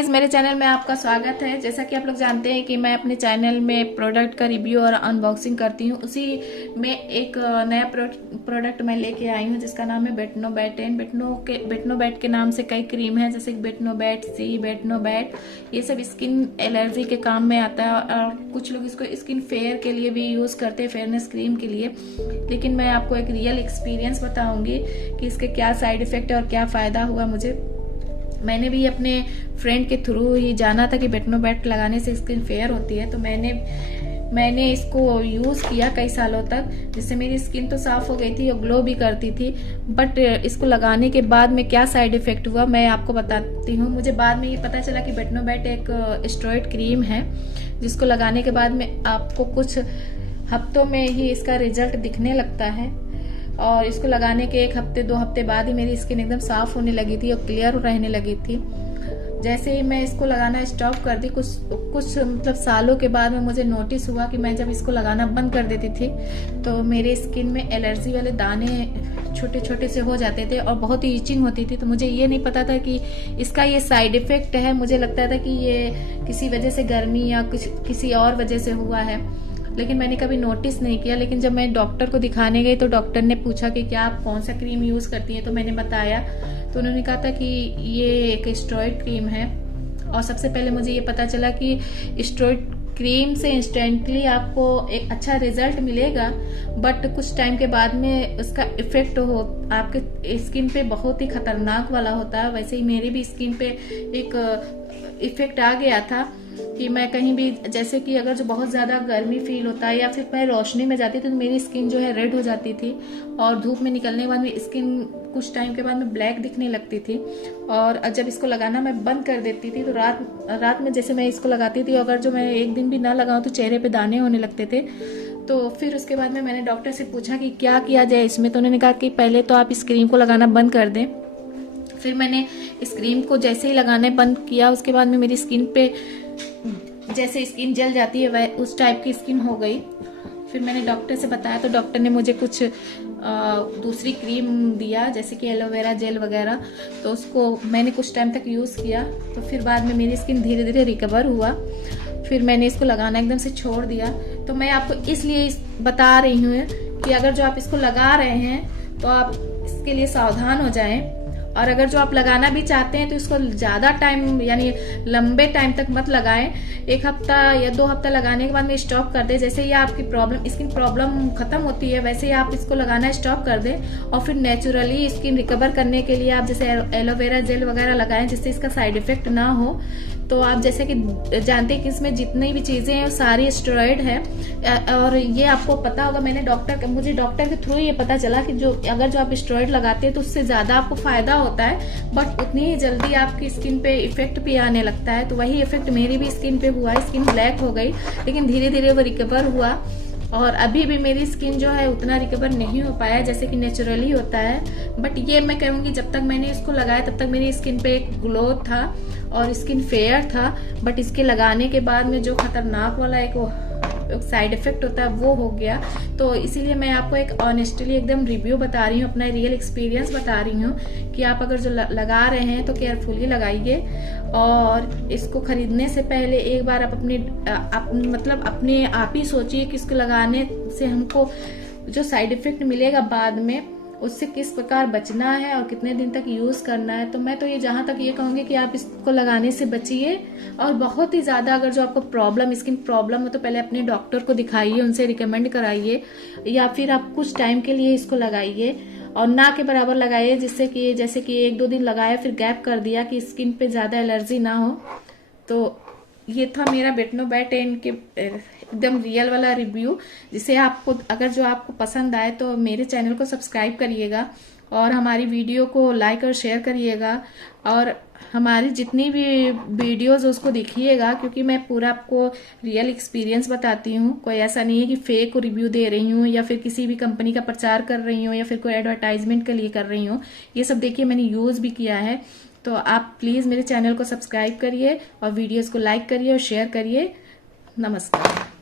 Guys, मेरे channel में आपका स्वागत है। जैसा कि आप लोग जानते हैं कि मैं अपने चैनल में प्रोडक्ट का रिव्यू और अनबॉक्सिंग करती हूँ। उसी में एक नया प्रोडक्ट मैं लेके आई हूँ जिसका नाम है बेटनोबैट। बेटनोबैट के नाम से कई क्रीम है, जैसे बेटनोबैट सी, बेटनोबैट। ये सब स्किन एलर्जी के काम में आता है और कुछ लोग इसको स्किन फेयर के लिए भी यूज़ करते हैं, फेयरनेस क्रीम के लिए। लेकिन मैं आपको एक रियल एक्सपीरियंस बताऊंगी कि इसके क्या साइड इफेक्ट है और क्या फ़ायदा हुआ मुझे। मैंने भी अपने फ्रेंड के थ्रू ही जाना था कि बेटनोबैट लगाने से स्किन फेयर होती है, तो मैंने इसको यूज़ किया कई सालों तक, जिससे मेरी स्किन तो साफ हो गई थी और ग्लो भी करती थी। बट इसको लगाने के बाद में क्या साइड इफेक्ट हुआ मैं आपको बताती हूँ। मुझे बाद में ये पता चला कि बेटनोबैट एक स्टेरॉइड क्रीम है जिसको लगाने के बाद में आपको कुछ हफ्तों में ही इसका रिजल्ट दिखने लगता है। और इसको लगाने के 1 हफ्ते 2 हफ्ते बाद ही मेरी स्किन एकदम साफ होने लगी थी और क्लियर रहने लगी थी। जैसे ही मैं इसको लगाना स्टॉप कर दी, कुछ मतलब सालों के बाद में मुझे नोटिस हुआ कि मैं जब इसको लगाना बंद कर देती थी तो मेरे स्किन में एलर्जी वाले दाने छोटे छोटे से हो जाते थे और बहुत ही ईचिंग होती थी। तो मुझे ये नहीं पता था कि इसका ये साइड इफेक्ट है। मुझे लगता था कि ये किसी वजह से गर्मी या किसी और वजह से हुआ है, लेकिन मैंने कभी नोटिस नहीं किया। लेकिन जब मैं डॉक्टर को दिखाने गई तो डॉक्टर ने पूछा कि क्या आप कौन सा क्रीम यूज़ करती हैं, तो मैंने बताया। तो उन्होंने कहा था कि ये एक स्टेरॉइड क्रीम है। और सबसे पहले मुझे ये पता चला कि स्टेरॉइड क्रीम से इंस्टेंटली आपको एक अच्छा रिजल्ट मिलेगा, बट कुछ टाइम के बाद में उसका इफेक्ट आपके स्किन पे बहुत ही खतरनाक वाला होता है। वैसे ही मेरी भी स्किन पे एक इफेक्ट आ गया था कि मैं कहीं भी, जैसे कि अगर जो बहुत ज़्यादा गर्मी फील होता है या फिर मैं रोशनी में जाती थी तो मेरी स्किन जो है रेड हो जाती थी और धूप में निकलने के बाद में स्किन कुछ टाइम के बाद में ब्लैक दिखने लगती थी। और जब इसको लगाना मैं बंद कर देती थी तो रात में जैसे मैं इसको लगाती थी, अगर जो मैं एक दिन भी ना लगाऊं तो चेहरे पे दाने होने लगते थे। तो फिर उसके बाद में मैंने डॉक्टर से पूछा कि क्या किया जाए इसमें। तो उन्होंने कहा कि पहले तो आप इस क्रीम को लगाना बंद कर दें। फिर मैंने इस क्रीम को जैसे ही लगाना बंद किया, उसके बाद में मेरी स्किन पे जैसे स्किन जल जाती है वह उस टाइप की स्किन हो गई। फिर मैंने डॉक्टर से बताया तो डॉक्टर ने मुझे कुछ दूसरी क्रीम दिया, जैसे कि एलोवेरा जेल वगैरह। तो उसको मैंने कुछ टाइम तक यूज़ किया, तो फिर बाद में मेरी स्किन धीरे धीरे रिकवर हुआ। फिर मैंने इसको लगाना एकदम से छोड़ दिया। तो मैं आपको इसलिए बता रही हूँ कि अगर जो आप इसको लगा रहे हैं तो आप इसके लिए सावधान हो जाएं। और अगर जो आप लगाना भी चाहते हैं तो इसको ज़्यादा टाइम यानी लंबे टाइम तक मत लगाएं। 1 हफ्ता या 2 हफ्ता लगाने के बाद में स्टॉप कर दें। जैसे ही आपकी स्किन प्रॉब्लम खत्म होती है वैसे ही आप इसको लगाना स्टॉप कर दें और फिर नेचुरली स्किन रिकवर करने के लिए आप जैसे एलोवेरा जेल वगैरह लगाएं, जिससे इसका साइड इफेक्ट ना हो। तो आप जैसे कि जानते हैं कि इसमें जितनी भी चीज़ें हैं सारी स्टेरॉइड है और ये आपको पता होगा। मुझे डॉक्टर के थ्रू ये पता चला कि अगर जो आप स्टेरॉइड लगाते हैं तो उससे ज़्यादा आपको फायदा होता है, बट उतनी ही जल्दी आपकी स्किन पे इफेक्ट भी आने लगता है। तो वही इफेक्ट मेरी भी स्किन पे हुआ, स्किन ब्लैक हो गई, लेकिन धीरे धीरे वो रिकवर हुआ। और अभी भी मेरी स्किन जो है उतना रिकवर नहीं हो पाया जैसे कि नेचुरली होता है। बट ये मैं कहूँगी जब तक मैंने इसको लगाया तब तक मेरी स्किन पे एक ग्लो था और स्किन फेयर था। बट इसके लगाने के बाद में जो खतरनाक वाला एक साइड इफेक्ट होता है वो हो गया। तो इसीलिए मैं आपको एक ऑनेस्टली एकदम रिव्यू बता रही हूँ, अपना रियल एक्सपीरियंस बता रही हूँ कि आप अगर जो लगा रहे हैं तो केयरफुली लगाइए। और इसको खरीदने से पहले एक बार आप अपने आप ही सोचिए कि इसको लगाने से हमको जो साइड इफेक्ट मिलेगा बाद में उससे किस प्रकार बचना है और कितने दिन तक यूज करना है। तो मैं तो ये जहां तक ये कहूंगी कि आप इसको लगाने से बचिए। और बहुत ही ज्यादा अगर जो आपको स्किन प्रॉब्लम हो तो पहले अपने डॉक्टर को दिखाइए, उनसे रिकमेंड कराइए, या फिर आप कुछ टाइम के लिए इसको लगाइए और ना के बराबर लगाइए, जिससे कि जैसे कि 1-2 दिन लगाया फिर गैप कर दिया कि स्किन पे ज्यादा एलर्जी ना हो। तो ये था मेरा बेटनोबैट के एकदम रियल वाला रिव्यू। जिसे अगर जो आपको पसंद आए तो मेरे चैनल को सब्सक्राइब करिएगा और हमारी वीडियो को लाइक और शेयर करिएगा और हमारी जितनी भी वीडियोस उसको देखिएगा, क्योंकि मैं पूरा आपको रियल एक्सपीरियंस बताती हूँ। कोई ऐसा नहीं है कि फेक रिव्यू दे रही हूँ या फिर किसी भी कंपनी का प्रचार कर रही हूँ या फिर कोई एडवर्टाइजमेंट के लिए कर रही हूँ। ये सब देखिए मैंने यूज भी किया है। तो आप प्लीज मेरे चैनल को सब्सक्राइब करिए और वीडियोस को लाइक करिए और शेयर करिए। नमस्कार।